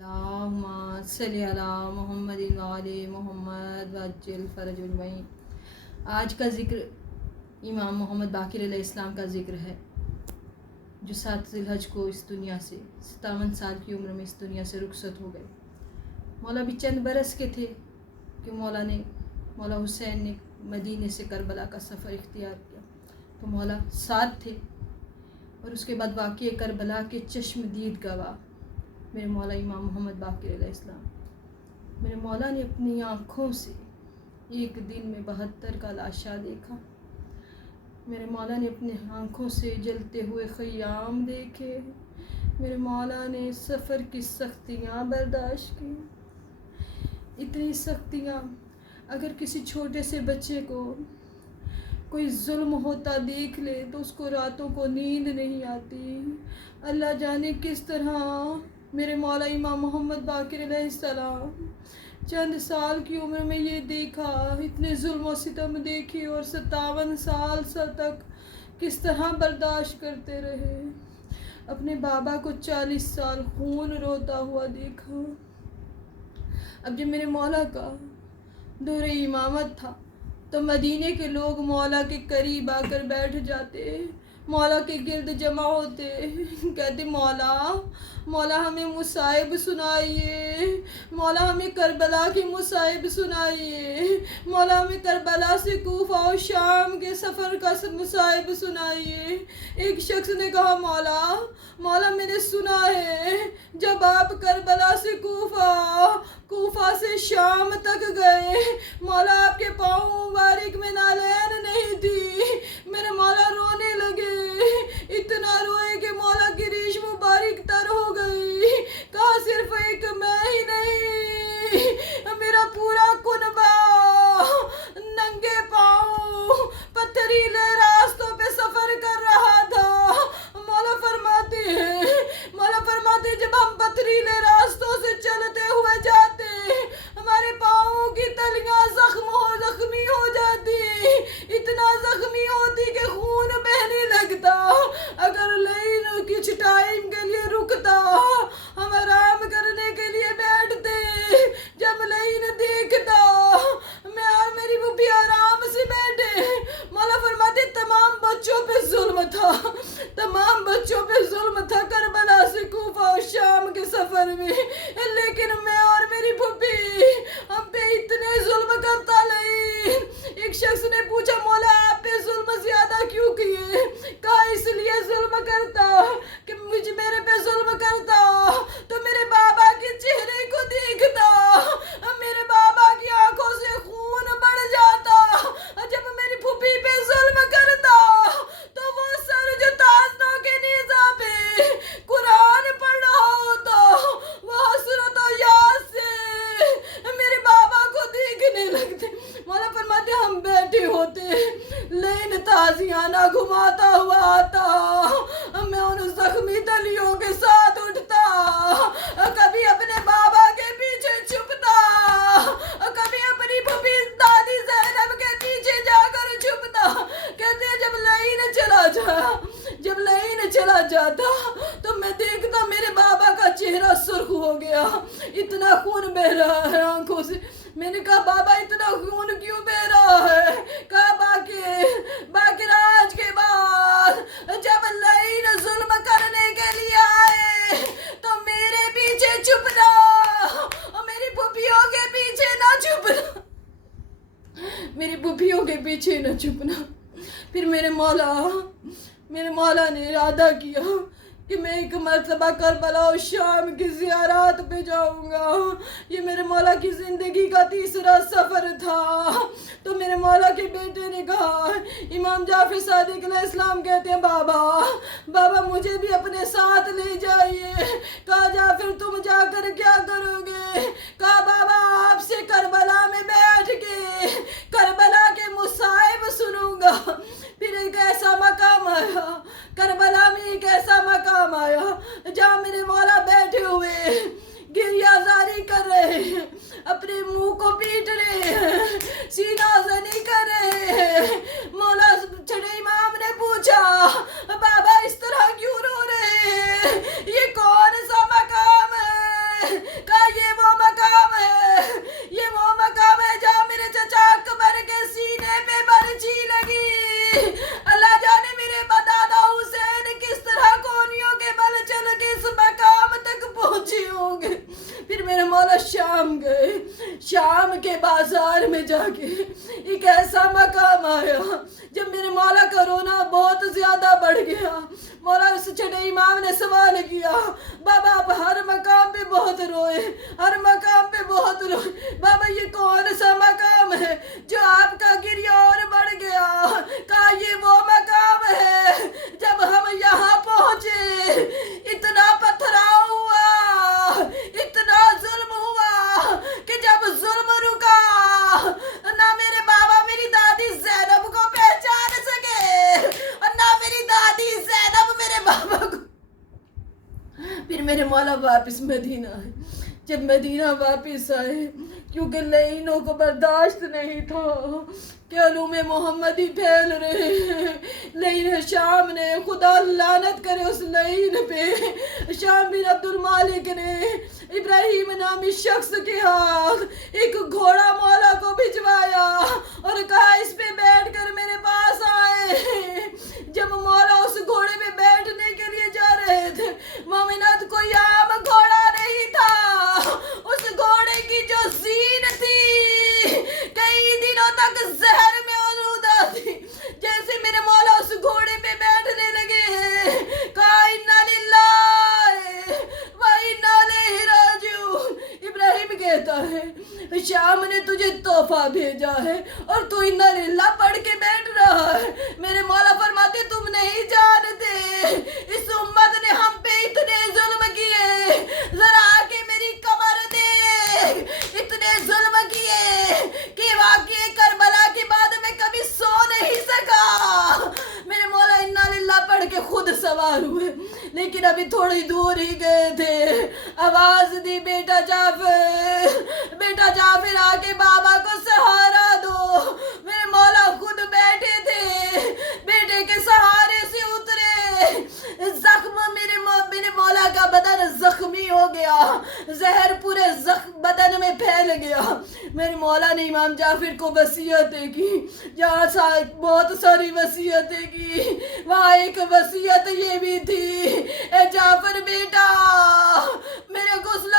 اللہم صلی علی محمد وعلی محمد وعجل فرج اجمعین۔ آج کا ذکر امام محمد باقر علیہ السلام کا ذکر ہے، جو 7 ذی الحج کو اس دنیا سے 57 سال کی عمر میں اس دنیا سے رخصت ہو گئے۔ مولا بھی چند برس کے تھے کہ مولا حسین نے مدینے سے کربلا کا سفر اختیار کیا، تو مولا ساتھ تھے، اور اس کے بعد واقعہ کربلا کے چشم دید گواہ میرے مولا امام محمد باقر علیہ السلام۔ میرے مولا نے اپنی آنکھوں سے ایک دن میں 72 کا لاشا دیکھا۔ میرے مولا نے اپنی آنکھوں سے جلتے ہوئے خیام دیکھے۔ میرے مولا نے سفر کی سختیاں برداشت کی، اتنی سختیاں، اگر کسی چھوٹے سے بچے کو کوئی ظلم ہوتا دیکھ لے تو اس کو راتوں کو نیند نہیں آتی۔ اللہ جانے کس طرح میرے مولا امام محمد باقر علیہ السلام چند سال کی عمر میں یہ دیکھا، اتنے ظلم و ستم دیکھے، اور 57 سال تک کس طرح برداشت کرتے رہے۔ اپنے بابا کو 40 سال خون روتا ہوا دیکھا۔ اب جب میرے مولا کا دور امامت تھا تو مدینے کے لوگ مولا کے قریب آ کر بیٹھ جاتے، مولا کے گرد جمع ہوتے، کہتے مولا ہمیں مصائب سنائیے، مولا ہمیں کربلا کی مصائب سنائیے، مولا ہمیں کربلا سے کوفہ و شام کے سفر کا مصائب سنائیے۔ ایک شخص نے کہا مولا میں نے سنا ہے جب آپ کربلا سے کوفہ سے شام تک گئے، مولا آپ کے پاؤں مبارک میں نالین نہیں تھی۔ میرے مولا رونے لگے، اتنا روئے کہ مولا کی ریش مبارک تر ہو گئی۔ کہا صرف ایک میں ہی نہیں، میرا پورا کنبہ ننگے پاؤں پتھریلے راستوں پہ سفر کر رہا تھا۔ مولا فرماتے جب ہم پتھریلے راستوں سے چلتے ہوئے جاتے، ہمارے پاؤں کی تلیاں زخمی ہو جاتی، اتنا زخمی ہوتی کہ خون بہنے لگتا۔ اگر لائن کچھ ٹائم کے لیے رکتا، ہم آرام کرنے کے لیے بیٹھتے، جب لائن دیکھتا میں اور میری بھوپی آرام سے بیٹھے، مولا فرماتے تمام بچوں پہ ظلم تھا، تمام بچوں پہ ظلم تھا کربلا سے کوفہ اور شام کے سفر میں، لیکن میں اور میری بھوپی ہم پہ اتنے ظلم کرتا نہیں۔ ایک شخص نے پوچھا مولا آپ پہ ظلم زیادہ کیوں کیے؟ کہا اس لیے ظلم کرتا کہ میرے پہ ظلم کرتا تو میرے بابا کے چہرے کو دیکھتا، میرے بابا کی آنکھوں سے خون بڑھ جاتا۔ جب میری پھوپھی پہ ظلم کرتا تو وہ سر جو تازنوں کے نیزہ پہ قرآن پڑھ رہا ہوتا، وہ حسرت و یاس سے میرے بابا کو دیکھنے لگتے۔ مولا فرماتے ہم بیٹھے ہوتے، لین تازیانہ گھماتا ہوا آتا، میں ان زخمی تلیوں کے ساتھ اٹھتا، کبھی اپنے بابا کے پیچھے چھپتا، کبھی اپنی بھوپی دادی زینب کے پیچھے جا کر چھپتا۔ کہتے جب لائن چلا جاتا تو میں دیکھتا میرے بابا کا چہرہ سرخ ہو گیا، اتنا خون بہ رہا ہے آنکھوں سے۔ میں نے کہا بابا اتنا خون کیوں بہ رہا ہے؟ کہا باقر آج کے بعد جب لائن ظلم کرنے کے لیے آئے تو میرے پیچھے چھپنا اور میری پھوپھیوں کے پیچھے نہ چھپنا، میری پھوپھیوں کے پیچھے نہ چھپنا۔ پھر میرے مولا نے ارادہ کیا کہ میں ایک مرتبہ کربلا و شام کی زیارات پہ جاؤں گا۔ یہ میرے مولا کی زندگی کا تیسرا سفر تھا۔ تو میرے مولا کے بیٹے نے کہا، امام جعفر صادق علیہ السلام کہتے ہیں بابا مجھے بھی اپنے ساتھ لے جائیے۔ کہا جعفر تم جا کر کیا کرو گے؟ کہا بابا آپ سے کربلا میں بیٹھ کے کربلا کے مصائب سنوں گا۔ پھر ایک ایسا مقام آیا، کربلا میں ایک ایسا مقام آیا جہاں میرے مولا بیٹھے ہوئے گریہ زاری کر رہے ہیں، اپنے منہ کو پیٹ رہے ہیں، سینہ زنی کر رہے ہیں۔ مولا چھٹے امام نے پوچھا بابا اس طرح کیوں رو رہے ہیں؟ یہ کون سا مقام ہے؟ میرے مولا شام گئے. شام کے بازار میں جا کے ایک ایسا مقام آیا جب میرے مولا کا رونا بہت زیادہ بڑھ گیا. مولا اس چھٹے امام نے سوال کیا, بابا آپ ہر مقام پہ بہت روئے, ہر مقام پہ بہت روئے, بابا یہ کون سا مقام ہے جو آپ کا گریہ اور بڑھ گیا؟ کہا یہ وہ مقام ہے جب ہم یہاں پہنچے اتنا پتھراؤ ہوا, اتنا ظلم ہوا کہ جب ظلم رکا نہ میرے بابا میری دادی زینب کو پہچان سکے اور نہ میری دادی زینب میرے بابا کو. پھر میرے مولا واپس مدینہ آئے. جب مدینہ واپس آئے, کیونکہ لعینوں کو برداشت نہیں تھا کہ علوم محمدی پھیل رہے ہیں. لعین شام نے, خدا لعنت کرے اس لعین پہ, شام بن عبد المالک نے ابراہیم نامی شخص کے ہاتھ ایک گھوڑا مولا کو بھجوایا اور کہا اس پہ بیٹھ کر میرے پاس آئے. جب مولا اس گھوڑے پہ بیٹھنے کے لیے جا رہے تھے, مومنات کوئی عام گھوڑا نہیں تھا. اس گھوڑے کی جو زین تھی کئی دنوں تک زہر میں آلودہ تھی. جیسے میرے مولا اس گھوڑے پہ بیٹھنے لگے ہیں, کہا انا للہ و انا الیہ راجعون. ابراہیم کہتا ہے شام نے تجھے تحفہ بھیجا ہے اور تو انا للہ پڑھ کے بیٹھ رہا ہے. میرے مولا فرماتے تم نہیں جانتے اس امت نے ہم پہ اتنے ظلم کیے, ذرا آ کے میری کمر دے, اتنے ظلم کیے کہ واقعی کربلا کے بعد میں کبھی سو نہیں سکا. میرے مولا انا للہ پڑھ کے خود سوار ہوئے, لیکن ابھی تھوڑی دور ہی گئے تھے, آواز دی بیٹا جعفر, بیٹا جعفر آ کے بابا کو سہارا دو. میرے مولا خود بیٹھے تھے, بیٹے کے سہارے سے اترے. زخم میرے مولا کا بدن زخمی ہو گیا, زہر پورے بدن میں پھیل گیا. میرے مولا نے امام جعفر کو وصیتیں کی, جہاں بہت ساری وصیتیں کی, وہاں ایک وصیت یہ بھی تھی, اے جعفر بیٹا میرے غسل